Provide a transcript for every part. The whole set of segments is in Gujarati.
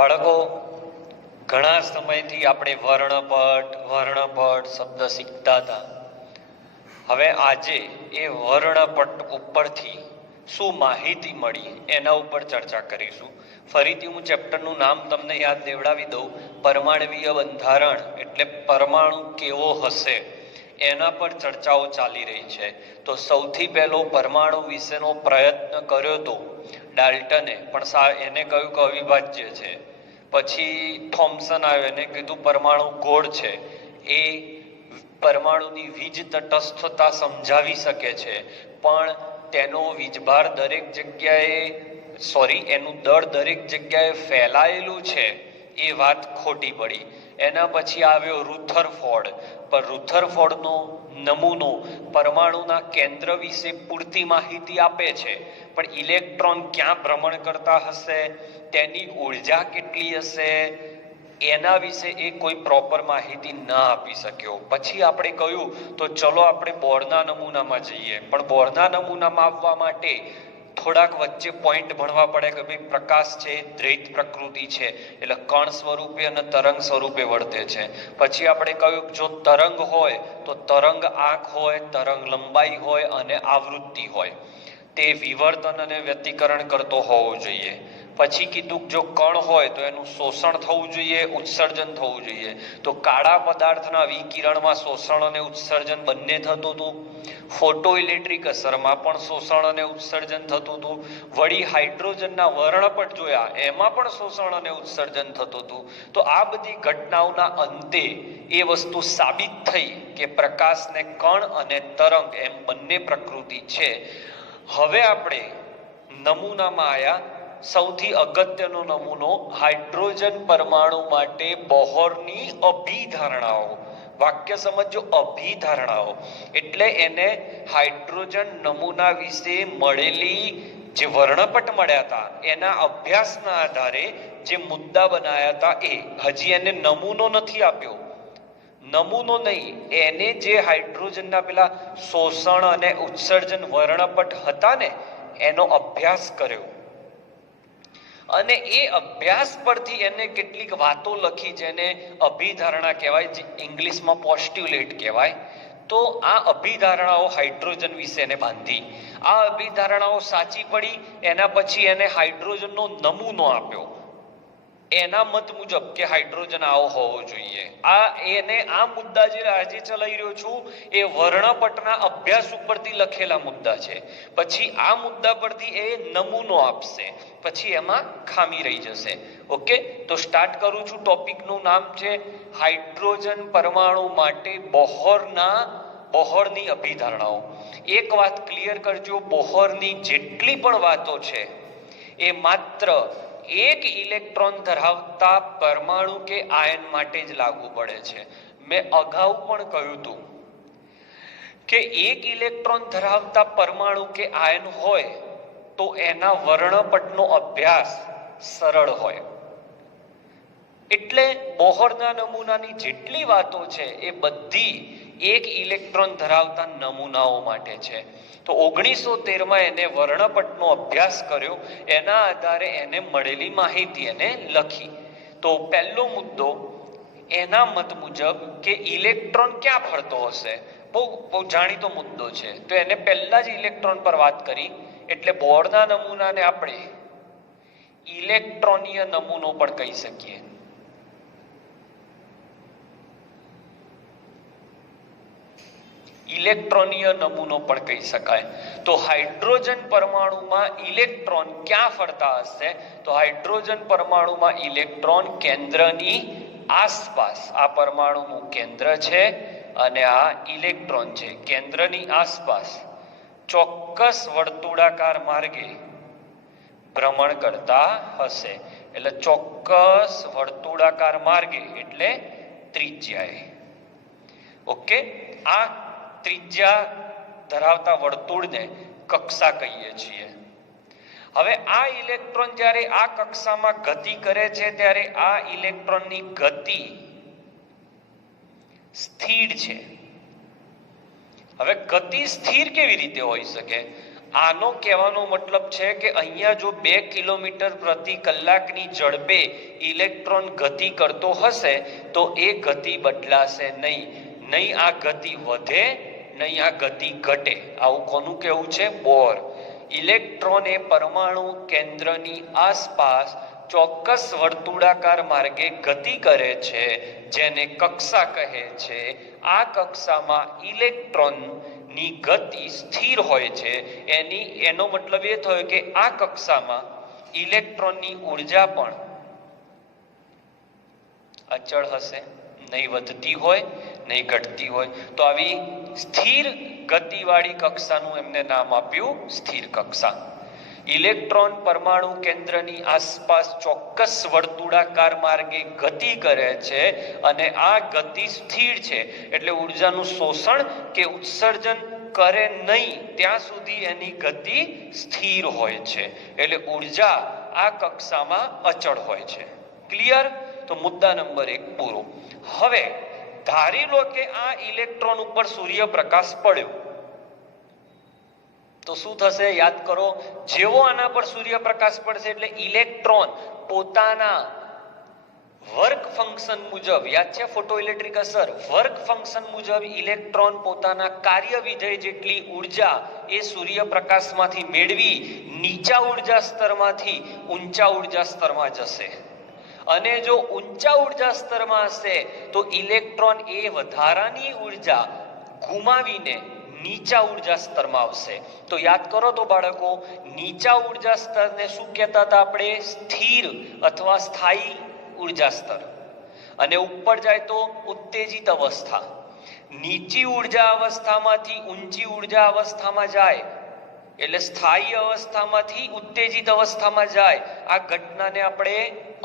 બાળકો, ઘણા સમયથી આપણે વર્ણપટ શબ્દ શીખતા હતા. હવે આજે એ વર્ણપટ ઉપરથી શું માહિતી મળી એના ઉપર ચર્ચા કરીશું. ફરીથી હું ચેપ્ટરનું નામ તમને યાદ દેવડાવી દઉં. પરમાણવીય બંધારણ એટલે પરમાણુ કેવો હશે એના પર ચર્ચાઓ ચાલી રહી છે. તો સૌથી પહેલો પરમાણુ વિશેનો પ્રયત્ન કર્યો હતો ડાલ્ટને, પણ એને કહ્યું કે અવિભાજ્ય છે. પછી થોમ્સન આવ્યો, એને કીધું પરમાણુ ગોળ છે. એ પરમાણુની વીજ તટસ્થતા સમજાવી શકે છે, પણ તેનો વીજભાર દરેક જગ્યાએ એનું દળ દરેક જગ્યાએ ફેલાયેલું છે એ વાત ખોટી પડી. એના પછી આવ્યો રુથરફોર્ડ, પણ રુથરફોર્ડનો નમૂનો પરમાણુના કેન્દ્ર વિશે પૂરતી માહિતી આપે છે, પણ ઇલેક્ટ્રોન ક્યાં ભ્રમણ કરતા હશે, તેની ઉર્જા કેટલી હશે, એના વિશે એ કોઈ પ્રોપર માહિતી ના આપી શક્યો. પછી આપણે કહ્યું તો ચલો આપણે બોરના નમૂનામાં જઈએ, પણ બોરના નમૂનામાં આવવા માટે થોડાક વચ્ચે પોઈન્ટ ભણવા પડે કે ભાઈ પ્રકાશ છે દ્વૈત પ્રકૃતિ છે, એટલે કણ સ્વરૂપે અને તરંગ સ્વરૂપે વર્તે છે. પછી આપણે કહ્યું જો તરંગ હોય તો તરંગ આંખ હોય, તરંગ લંબાઈ હોય અને આવૃત્તિ હોય, તે વિવર્તન અને વ્યતિકરણ કરતો હોવો જોઈએ. પછી કીધું જો કણ હોય તો એનું શોષણ થવું જોઈએ, ઉત્સર્જન થવું જોઈએ. તો કાળા પદાર્થના વિકિરણમાં શોષણ અને ઉત્સર્જન બંને થતું હતું. ફોટો ઇલેક્ટ્રિક અસરમાં પણ શોષણ અને ઉત્સર્જન થતું હતું. વળી હાઇડ્રોજનના વર્ણપટ જોયા, એમાં પણ શોષણ અને ઉત્સર્જન થતું હતું. તો આ બધી ઘટનાઓના અંતે એ વસ્તુ સાબિત થઈ કે પ્રકાશને કણ અને તરંગ એમ બંને પ્રકૃતિ છે. હવે આપણે નમૂનામાં આવ્યા. સૌથી અગત્યનો નમૂનો હાઇડ્રોજન પરમાણુ માટે બોહરની અભિધારણાઓ. વાક્ય સમજો, અભિધારણાઓ એટલે એને હાઇડ્રોજન નમૂના વિશે મળેલી જે વર્ણપટ મળ્યા હતા એના અભ્યાસના આધારે જે મુદ્દા બનાયા હતા એ. હજી એને નમૂનો નથી આપ્યો, નમૂનો નહીં, એને જે હાઇડ્રોજનના પેલા શોષણ અને ઉત્સર્જન વર્ણપટ હતા ને એનો અભ્યાસ કર્યો, અને એ અભ્યાસ પરથી એને કેટલીક વાતો લખી જેને અભિધારણા કહેવાય, જે ઇંગ્લિશમાં પોસ્ટ્યુલેટ કહેવાય. તો આ અભિધારણાઓ હાઇડ્રોજન વિશે એને બાંધી. આ અભિધારણાઓ સાચી પડી, એના પછી એને હાઇડ્રોજનનો નમૂનો આપ્યો એના મત મુજબ કે હાઇડ્રોજન આવો હોવો જોઈએ. આ મુદ્દા જે આજે ચલાવી રહ્યો છું એ વર્ણપટના અભ્યાસ ઉપરથી લખેલા મુદ્દા છે. પછી આ મુદ્દા પરથી એ નમૂનો આપશે, પછી એમાં ખામી રહી જશે. ઓકે, તો સ્ટાર્ટ કરું છું. ટોપિકનું નામ છે હાઇડ્રોજન પરમાણુ માટે બોહરની અભિધારણાઓ. એક વાત ક્લિયર કરજો, બોહરની જેટલી પણ વાતો છે એ માત્ર એક ઇલેક્ટ્રોન ધરાવતા પરમાણુ કે આયન માટે જ લાગુ પડે છે. મેં અગાઉ પણ કહ્યું હતું કે એક ઇલેક્ટ્રોન ધરાવતા પરમાણુ કે આયન હોય તો એના વર્ણપટનો અભ્યાસ સરળ હોય. એટલે બોહરના નમૂનાની જેટલી વાતો છે એ બધી એક ઇલેક્ટ્રોન ધરાવતા નમૂનાઓ માટે છે. તો 1913માં એને વર્ણપટનો અભ્યાસ કર્યો, એના આધારે એને મળેલી માહિતી એને લખી. તો પહેલો મુદ્દો એના મત મુજબ કે ઇલેક્ટ્રોન ક્યાં ફરતો હશે, બહુ જાણીતો મુદ્દો છે. તો એને પહેલા જ ઇલેક્ટ્રોન પર વાત કરી, એટલે બોરના નમૂનાને આપણે ઇલેક્ટ્રોનીય નમૂનો પણ કહી શકીએ. ઇલેક્ટ્રોનીય નમૂનો પણ કહી શકાય. તો હાઇડ્રોજન પરમાણુમાં ઇલેક્ટ્રોન ક્યાં ફરતા હશે, તો હાઇડ્રોજન પરમાણુમાં ઇલેક્ટ્રોન કેન્દ્રની આસપાસ, આ પરમાણુનું કેન્દ્ર છે અને આ ઇલેક્ટ્રોન છે, કેન્દ્રની આસપાસ ચોક્કસ વર્તુળાકાર માર્ગે ભ્રમણ કરતા હશે. એટલે ચોક્કસ વર્તુળાકાર માર્ગે એટલે ત્રિજ્યાએ. ઓકે, આ ત્રિજ્યા ધરાવતા વર્તુળને કક્ષા કહીએ છીએ. હવે આ ઇલેક્ટ્રોન જ્યારે આ કક્ષામાં ગતિ કરે છે ત્યારે આ ઇલેક્ટ્રોનની ગતિ સ્થિર છે. હવે ગતિ સ્થિર કેવી રીતે હોઈ શકે? આનો કહેવાનો મતલબ છે કે અહીંયા જો 2 કિલોમીટર પ્રતિ કલાકની ઝડપે ઇલેક્ટ્રોન ગતિ કરતો હશે તો એ ગતિ બદલાશે નહીં આ ગતિ વધે નહીં આ ગતિ ઘટે. આવું કોનું કહેવું છે? બોર. ઇલેક્ટ્રોન એ પરમાણુ કેન્દ્રની આસપાસ ચોક્કસ વર્તુળાકાર માર્ગે ગતિ કરે છે જેને કક્ષા કહે છે. આ કક્ષામાં ઇલેક્ટ્રોન ની ગતિ સ્થિર હોય છે. એનો મતલબ એ થયો કે આ કક્ષામાં ઇલેક્ટ્રોનની ઉર્જા પણ અચળ હશે, નહીં વધતી હોય નહીં ઘટતી હોય. તો આવી સ્થિર ગતિવાળી કક્ષાનું એમને નામ આપ્યું સ્થિર કક્ષા. ઇલેક્ટ્રોન પરમાણુ કેન્દ્રની આસપાસ ચોક્કસ વર્તુળાકાર માર્ગે ગતિ કરે છે અને આ ગતિ સ્થિર છે એટલે ઉર્જાનું શોષણ કે ઉત્સર્જન કરે નહીં ત્યાં સુધી એની ગતિ સ્થિર હોય છે. એટલે ઉર્જા આ કક્ષામાં અચળ હોય છે. ક્લિયર? તો મુદ્દા નંબર 1 પૂરો. હવે ધારી લો કે આ ઇલેક્ટ્રોન ઉપર સૂર્યપ્રકાશ પડ્યો તો શું થશે? યાદ કરો, જેવો આના પર સૂર્યપ્રકાશ પડશે એટલે ઇલેક્ટ્રોન પોતાના વર્ક ફંક્શન મુજબ, યાદ છે ફોટોઇલેક્ટ્રિક અસર, વર્ક ફંક્શન મુજબ ઇલેક્ટ્રોન પોતાના કાર્ય વિધેય જેટલી ઉર્જા એ સૂર્યપ્રકાશમાંથી મેળવી નીચા ઉર્જા સ્તરમાંથી ઊંચા ઉર્જા સ્તરમાં જશે. અને જો ઊંચા ઉર્જા સ્તરમાં હશે તો ઇલેક્ટ્રોન એ વધારાની ઉર્જા ગુમાવીને નીચા ઉર્જા સ્તરમાં આવશે. તો યાદ કરો તો બાળકો, નીચા ઉર્જા સ્તરને શું કહેતા હતા આપણે? સ્થિર અથવા સ્થાયી ઉર્જા સ્તર. અને ઉપર જાય તો ઉત્તેજિત અવસ્થા. નીચી ઉર્જા અવસ્થામાંથી ઊંચી ઉર્જા અવસ્થામાં જાય એટલે સ્થાયી અવસ્થામાંથી ઉત્તેજિત અવસ્થામાં જાય. આ ઘટનાને આપણે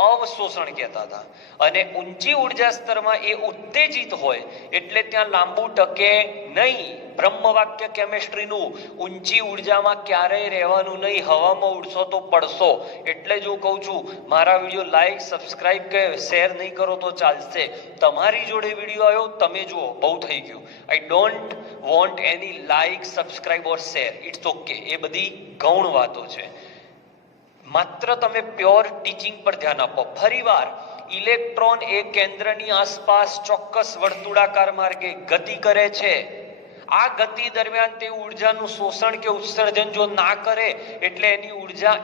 અવશોષણ કહેતા હતા. અને ઊંચી ઉર્જા સ્તરમાં એ ઉત્તેજિત હોય એટલે ત્યાં લાંબુ ટકે નહીં. બ્રહ્મવાક્ય કેમેસ્ટ્રીનું, ઊંચી ઉર્જામાં ક્યારેય રહેવાનું નહીં, હવામાં ઉડશો તો પડશો. એટલે જો કહું છું મારા વિડીયો લાઈક, સબસ્ક્રાઇબ કે શેર નહીં કરો તો ચાલશે. તમારી જોડે વિડીયો આવ્યો તમે જુઓ, બહુ થઈ ગયું. I don't want any like, subscribe or share. It's okay. એ બધી ગૌણ વાતો છે. માત્ર તમે પ્યોર ટીચિંગ પર ધ્યાન આપો. ફરીવાર, ઇલેક્ટ્રોન એ કેન્દ્રની આસપાસ ચોક્કસ વર્તુળાકાર માર્ગે ગતિ કરે છે. આ ગતિ દરમિયાન તે ઉર્જાનું શોષણ કે ઉત્સર્જન જો ના કરે એટલે એની ઉર્જા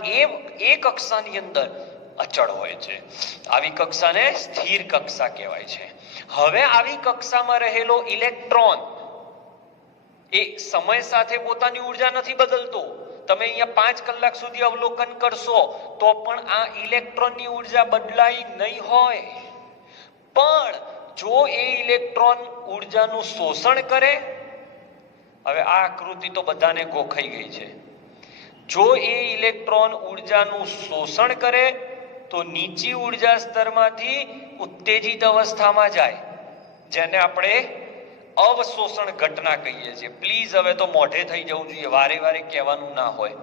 એ કક્ષાની અંદર અચળ હોય છે. આવી કક્ષાને સ્થિર કક્ષા કહેવાય છે. હવે આવી કક્ષામાં રહેલો ઇલેક્ટ્રોન એ સમય સાથે પોતાની ઉર્જા નથી બદલતો. તમે અહીંયા 5 કલાક સુધી અવલોકન કરશો તો પણ આ ઇલેક્ટ્રોનની ઉર્જા બદલાઈ નહીં હોય. પણ જો એ ઇલેક્ટ્રોન ઉર્જાનું શોષણ કરે, હવે આ આકૃતિ તો બધાને ગોખાઈ ગઈ છે. જો એ ઇલેક્ટ્રોન ઉર્જાનું શોષણ કરે તો નીચી ઉર્જા સ્તરમાંથી ઉત્તેજિત અવસ્થામાં જાય, જેને આપણે અવશોષણ ઘટના કહીએ છીએ. પ્લીઝ હવે તો મોઢે થઈ જવું જોઈએ, વારે વારે કહેવાનું ના હોય.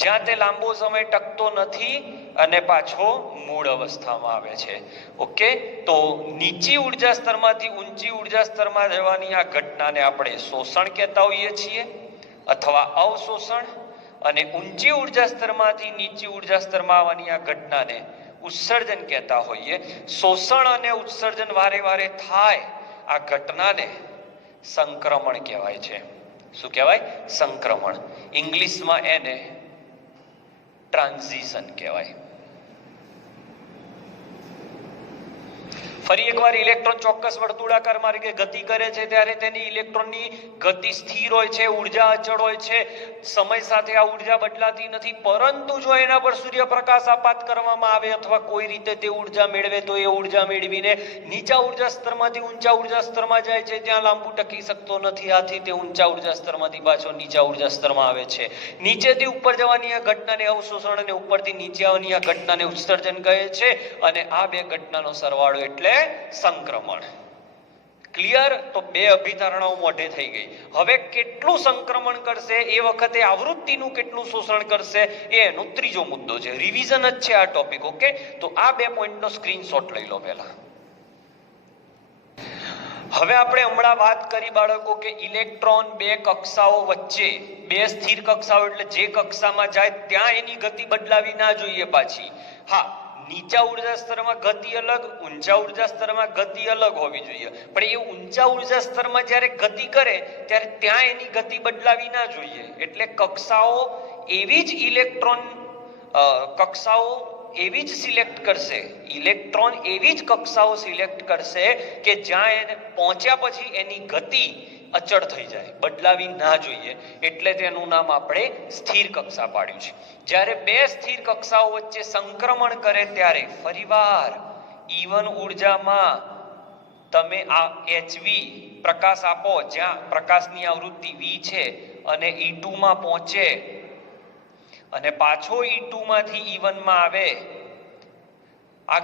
જ્યાં તે લાંબો સમય ટકતો નથી અને પાછો મૂળ અવસ્થામાં આવે છે. ઓકે, તો નીચી ઉર્જા સ્તરમાંથી ઊંચી ઉર્જા સ્તરમાં જવાની આ ઘટનાને આપણે શોષણ કહેતા હોઈએ છીએ અથવા અવશોષણ. અને ઊંચી ઉર્જા સ્તરમાંથી નીચી ઉર્જા સ્તરમાં આવવાની આ ઘટનાને ઉત્સર્જન કહેતા હોઈએ. શોષણ અને ઉત્સર્જન વારે વારે થાય આ ઘટનાને સંક્રમણ કહેવાય છે. શું કહેવાય? સંક્રમણ. ઇંગ્લિશમાં એને ટ્રાન્ઝિશન કહેવાય. ફરી એકવાર, ઇલેક્ટ્રોન ચોક્કસ વર્તુળાકાર માર્ગે ગતિ કરે છે ત્યારે તેની ઇલેક્ટ્રોનની ગતિ સ્થિર હોય છે, ઉર્જા અચળ હોય છે. સમય સાથે આ ઉર્જા બદલાતી નથી. પરંતુ જો એના પર સૂર્યપ્રકાશ આપાત કરવામાં આવે અથવા કોઈ રીતે તે ઉર્જા મેળવે તો એ ઉર્જા મેળવીને નીચા ઉર્જા સ્તરમાંથી ઊંચા ઉર્જા સ્તરમાં જાય છે. ત્યાં લાંબુ ટકી શકતો નથી. આથી તે ઊંચા ઉર્જા સ્તરમાંથી પાછો નીચા ઉર્જા સ્તરમાં આવે છે. નીચેથી ઉપર જવાની આ ઘટનાને અવશોષણ અને ઉપરથી નીચે આવવાની આ ઘટનાને ઉત્સર્જન કહે છે. અને આ બે ઘટનાનો સરવાળો એટલે સંક્રમણ. ક્લિયર? તો બે અભિધારણાઓ મોઢે થઈ ગઈ. હવે કેટલું સંક્રમણ કરશે, એ વખતે આવૃત્તિનું કેટલું શોષણ કરશે, એ એનો ત્રીજો મુદ્દો છે. રિવિઝન જ છે આ ટોપિક. ઓકે, તો આ 2 પોઈન્ટનો સ્ક્રીનશોટ લઈ લો પહેલા. હવે આપણે હમણાં વાત કરી બાળકો કે ઇલેક્ટ્રોન બે કક્ષાઓ વચ્ચે, બે સ્થિર કક્ષાઓ એટલે જે કક્ષામાં જાય ત્યાં એની ગતિ બદલાવી ના જોઈએ પાછી. હા, નીચા ઉર્જા સ્તરમાં ગતિ અલગ, ઊંચા ઉર્જા સ્તરમાં ગતિ અલગ હોવી જોઈએ, પણ એ ઊંચા ઉર્જા સ્તરમાં જ્યારે ગતિ કરે ત્યારે ત્યાં એની ગતિ બદલાવી ના જોઈએ. એટલે કક્ષાઓ એવી જ કક્ષાઓ એવી જ સિલેક્ટ કરશે, ઇલેક્ટ્રોન એવી જ કક્ષાઓ સિલેક્ટ કરશે કે જ્યાં એને પહોંચ્યા પછી એની ગતિ અચળ થઈ જાય, બદલાવી ના જોઈએ. એટલે તેનું નામ આપણે સ્થિર કક્ષા પાડ્યું છે. જ્યારે બે સ્થિર કક્ષાઓ વચ્ચે સંક્રમણ કરે ત્યારે ફરીવાર E1 ઉર્જામાં તમે આ HV પ્રકાશ આપો, જ્યાં પ્રકાશની આવૃત્તિ V છે, અને E2 માં પહોંચે અને પાછો E2 માંથી E1 માં આવે, આ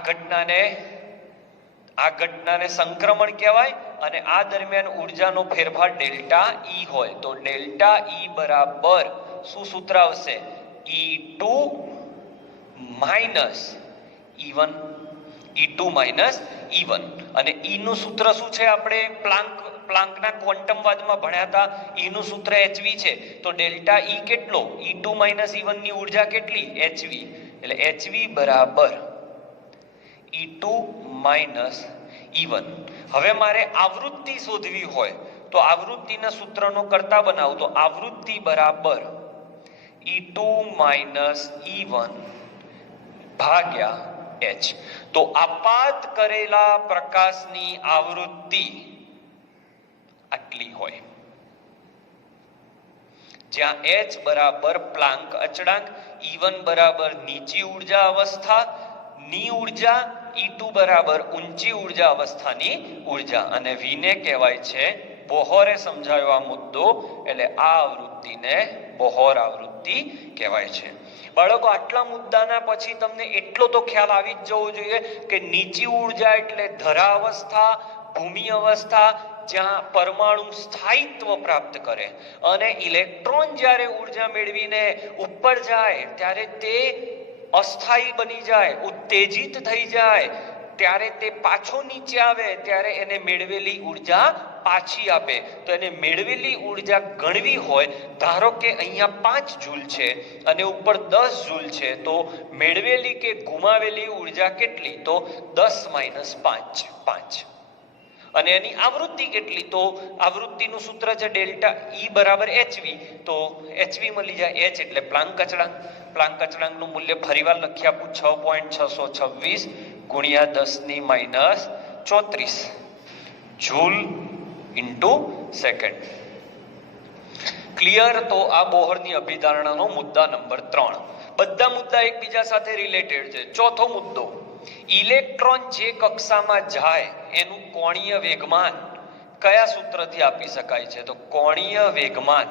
ઘટનાને સંક્રમણ કહેવાય. અને આ દરમિયાન ઉર્જાનો ફેરફાર ડેલ્ટા E હોય તો ડેલ્ટા E બરાબર શું સૂત્ર આવશે? E2 minus E1, E2 minus E1. અને E નું સૂત્ર શું છે? આપણે પ્લાન્કના ક્વોન્ટમવાદમાં ભણ્યા હતા. E નું સૂત્ર hv છે, તો ડેલ્ટા E કેટલો? E2 માઇનસ E1 ની ઉર્જા કેટલી? hv. એટલે hv બરાબર E2 માઇનસ E1. હવે મારે આવૃત્તિ શોધવી હોય તો આવૃત્તિના સૂત્રનો કરતા બનાવું તો આવૃત્તિ બરાબર E2 માઇનસ E1 ભાગ્યા h. તો આપાત કરેલા પ્રકાશની આવૃત્તિ આટલી હોય, જ્યાં h બરાબર પ્લાન્ક અચળાંક, E1 બરાબર નીચી ઉર્જા અવસ્થા ની ઉર્જા, E2 બરાબર ઊંચી ઉર્જા અવસ્થાની ઉર્જા. અને V ને કહેવાય છે બોહરે સમજાયો આ મુદ્દો, એટલે આ આવૃત્તિને બોહર આવૃત્તિ કહેવાય છે. બાળકો, આટલા મુદ્દાના પછી તમને એટલો તો ખ્યાલ આવી જ જવો જોઈએ કે નીચી ઉર્જા એટલે ધરા અવસ્થા, ભૂમિ અવસ્થા, જ્યાં પરમાણુ સ્થાયિત્વ પ્રાપ્ત કરે, અને ઇલેક્ટ્રોન જ્યારે ઉર્જા મેળવીને ઉપર જાય ત્યારે તે અસ્થાયી બની જાય, ઉત્તેજિત થઈ જાય, ત્યારે તે પાછો નીચે આવે ત્યારે એને મેળવેલી ઉર્જા પાછી આપે. તો એને મેળવેલી ઉર્જા ગણવી હોય, ધારો કે અહીંયા 5 જૂલ છે અને ઉપર 10 જૂલ છે, તો મેળવેલી કે ગુમાવેલી ઉર્જા કેટલી? તો 10 માઇનસ 5. અને એની આવૃત્તિ કેટલી? તો આવૃત્તિનું સૂત્ર છે ડેલ્ટા E બરાબર hv. તો hv મળી જાય, h એટલે પ્લાન્ક અચળાંક. પ્લાન્ક અચળાંકનું મૂલ્ય ફરીવાર લખી આપું, 6.626 ગુણ્યા 10 ની minus 34 joule into second. Clear? તો આ બોહરની અભિધારણાનો મુદ્દા નંબર 3. બધા મુદ્દા એકબીજા સાથે રિલેટેડ છે. ચોથો મુદ્દો, ઇલેક્ટ્રોન જે કક્ષામાં જાય એનું કોણીય વેગમાન કયા સૂત્રથી આપી શકાય છે? તો કોણીય વેગમાન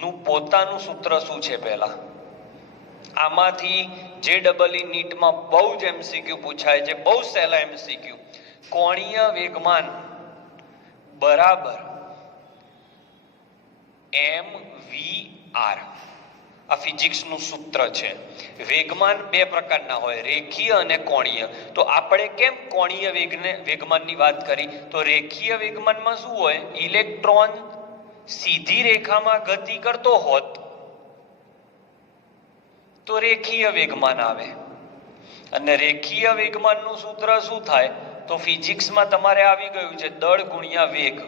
નું પોતાનું સૂત્ર શું છે? પહેલા આમાંથી JEE નીટમાં બહુ જ MCQ પૂછાય છે, બહુ સહેલા MCQ. કોણીય વેગમાન બરાબર mvr. આ ફિઝિક્સનું સૂત્ર છે. વેગમાન બે પ્રકારના હોય, રેખીય અને કોણીય. તો આપણે કેમ કોણીય વેગમાનની વાત કરી? તો રેખીય વેગમાનમાં શું હોય? ઇલેક્ટ્રોન સીધી રેખામાં ગતિ કરતો હોત તો રેખીય વેગમાન આવે. અને રેખીય વેગમાનનું સૂત્ર શું થાય? તો ફિઝિક્સમાં તમારે આવી ગયું છે દળ ગુણ્યા વેગ.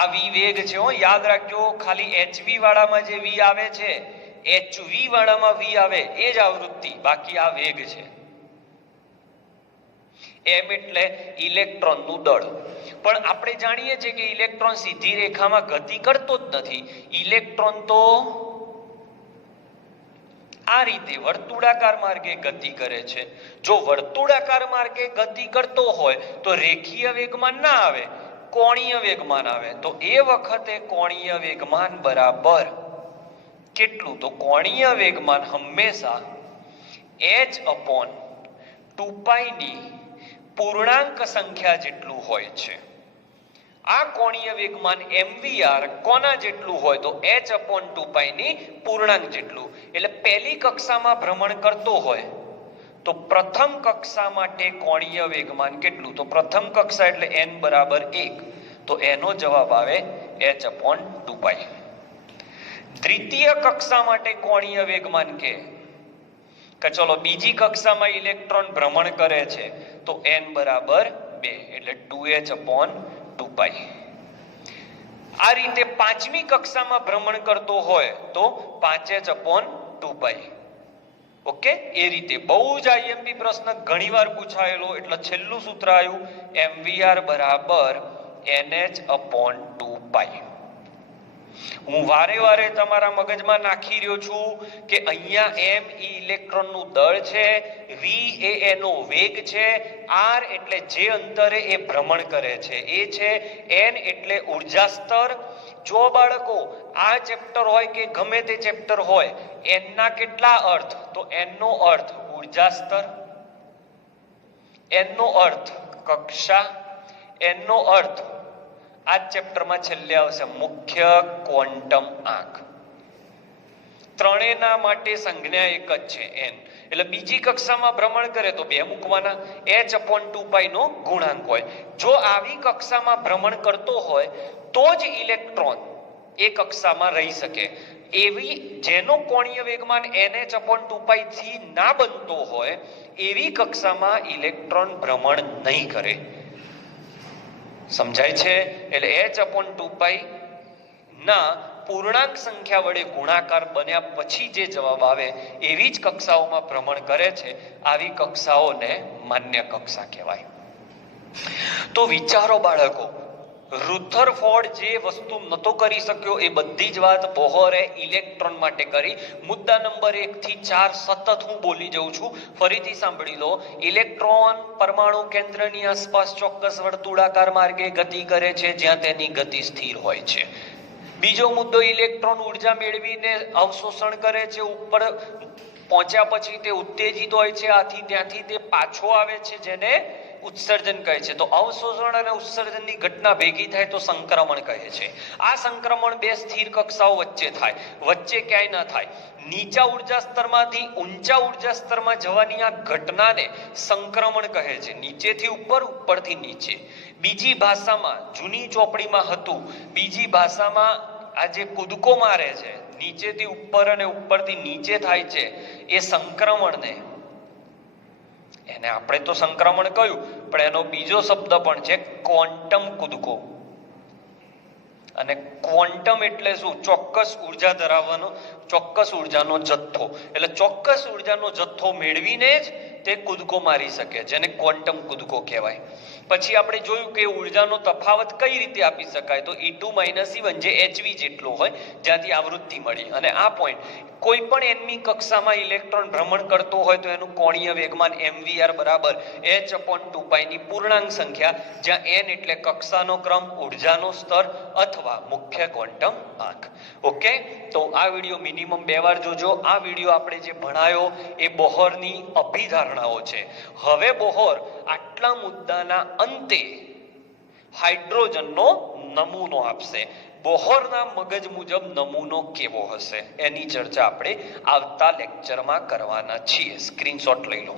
આ v વેગ છે, યાદ રાખજો. ખાલી hv વાળામાં જે v આવે છે, hv વાળામાં v આવે એ જ આવૃત્તિ, બાકી આ વેગ છે. m એટલે ઇલેક્ટ્રોનનું દળ. પણ આપણે જાણીએ છીએ કે ઇલેક્ટ્રોન સીધી રેખામાં ગતિ કરતો જ નથી. ઇલેક્ટ્રોન તો આ રીતે વર્તુળાકાર માર્ગે ગતિ કરે છે. જો વર્તુળાકાર માર્ગે ગતિ કરતો હોય તો રેખીય વેગમાન ના આવે, કોણીય વેગમાન આવે. તો એ વખતે કોણીય વેગમાન બરાબર કેટલું? તો કોણીય વેગમાન હંમેશા h/2π ની પૂર્ણાંક સંખ્યા જેટલું હોય છે. આ કોણીય વેગમાન mvr કોના જેટલું હોય? તો h/2π ની પૂર્ણાંક જેટલું. એટલે પહેલી કક્ષામાં ભ્રમણ કરતો હોય તો પ્રથમ કક્ષા માટે કોણીય વેગમાન કેટલું? તો પ્રથમ કક્ષા એટલે n બરાબર 1, તો એનો જવાબ આવે h/2π. દ્વિતીય કક્ષા માટે કોણીય વેગમાન કે ચલો બીજી કક્ષામાં ઇલેક્ટ્રોન ભ્રમણ કરે છે તો n બરાબર 2 એટલે 2h/2π. આ રીતે પાંચમી કક્ષામાં ભ્રમણ કરતો હોય તો 5h/2π. ઓકે, એ રીતે બહુ જ આઈએમપી પ્રશ્ન ઘણીવાર પૂછાયેલો, એટલે છેલ્લું સૂત્ર આવ્યું mvr બરાબર nh/2π. હું વારે વારે તમારા મગજમાં નાખી રહ્યો છું કે અહીંયા m ઇલેક્ટ્રોનનું દળ છે, v એ એનો વેગ છે, r એટલે જે અંતરે એ ભ્રમણ કરે છે એ છે, n એટલે ઉર્જા સ્તર. જો બાળકો આ ચેપ્ટર હોય કે ગમે તે ચેપ્ટર હોય, n ના કેટલા અર્થ? તો n નો અર્થ ઉર્જા સ્તર, n નો અર્થ કક્ષા, n નો અર્થ આ ચેપ્ટરમાં છેલ્લે આવશે મુખ્ય ક્વોન્ટમ આંક. ત્રણેયના માટે સંજ્ઞા એક જ છે n. એટલે બીજી કક્ષામાં ભ્રમણ કરે તો 2 મૂકવાના, h/2π નો ગુણાંક હોય. જો આવી કક્ષામાં ભ્રમણ કરતો હોય તો જ ઇલેક્ટ્રોન એ કક્ષામાં રહી શકે. એવી જેનો કોણીય વેગમાન nh/2π થી ના બનતો હોય એવી કક્ષામાં ઇલેક્ટ્રોન ભ્રમણ નહીં કરે. સમજાય છે? એટલે h/2π ના પૂર્ણાંક સંખ્યા વડે ગુણાકાર બન્યા પછી જે જવાબ આવે એવી જ કક્ષાઓમાં ભ્રમણ કરે છે, આવી કક્ષાઓને માન્ય કક્ષા કહેવાય. તો વિચારો બાળકો, રુધરફોર્ડ જે વસ્તુ નતો કરી શક્યો એ બધી જ વાત બોહરે ઇલેક્ટ્રોન માટે કરી. મુદ્દા નંબર 1 થી 4 સતત હું બોલી જઉં છું, ફરીથી સાંભળી લો. ઇલેક્ટ્રોન પરમાણુ કેન્દ્રની આસપાસ ચોક્કસ વર્તુળાકાર માર્ગે ગતિ કરે છે જ્યાં તેની ગતિ સ્થિર હોય છે. બીજો મુદ્દો, ઇલેક્ટ્રોન ઉર્જા મેળવીને અવશોષણ કરે છે. ઉપર પહોંચ્યા પછી તે ઉત્તેજિત હોય છે, આથી ત્યાંથી તે પાછો આવે છે જેને ઉત્સર્જન કહે છે. તો અવશોષણ અને ઉત્સર્જનની ઘટના ભેગી થાય તો સંક્રમણ કહે છે. આ સંક્રમણ બે સ્થિર કક્ષાઓ વચ્ચે થાય, વચ્ચે ક્યાંય ન થાય. નીચા ઉર્જા સ્તરમાંથી ઊંચા ઉર્જા સ્તરમાં જવાની આ ઘટનાને સંક્રમણ કહે છે. નીચેથી ઉપર, ઉપરથી નીચે. બીજી ભાષામાં, જૂની ચોપડીમાં હતું, બીજી ભાષામાં આ જે કૂદકો મારે છે, નીચેથી ઉપર અને ઉપરથી નીચે થાય છે, એ સંક્રમણને, એને આપણે તો સંક્રમણ કહ્યું, પણ એનો બીજો શબ્દ પણ છે ક્વોન્ટમ કૂદકો. અને ક્વોન્ટમ એટલે શું? ચોક્કસ ઉર્જા ધરાવવાનો, ચોક્કસ ઉર્જાનો જથ્થો. એટલે ચોક્કસ ઉર્જાનો જથ્થો મેળવીને જ તે કૂદકો મારી શકે, જેને ક્વોન્ટમ કૂદકો કહેવાય. પછી આપણે જોયું કે ઉર્જાનો તફાવત કઈ રીતે આપી શકાય, તો E2 - E1 જે hv જેટલો હોય, જ્યાંથી આવૃત્તિ મળી. અને આ પોઈન્ટ, કોઈ પણ nમી કક્ષામાં ઇલેક્ટ્રોન ભ્રમણ કરતો હોય તો એનું કોણીય વેગમાન mvr બરાબર h/2π ની પૂર્ણાંક સંખ્યા, જ્યાં n એટલે કક્ષાનો ક્રમ, ઉર્જાનો સ્તર અથવા મુખ્ય ક્વોન્ટમ આંક. ઓકે, તો આ વિડીયો મિનિમમ 2 વાર જોજો. આ વિડીયો આપણે જે ભણાયો એ બોહરની અભિધારણાઓ છે. હવે બોહર આટલા મુદ્દાના અંતે હાઇડ્રોજનનો નમૂનો આપશે. બોહરના મગજ મુજબ નમૂનો કેવો હશે એની ચર્ચા આપણે આવતા લેક્ચરમાં કરવાના છીએ. સ્ક્રીનશોટ લઈ લો.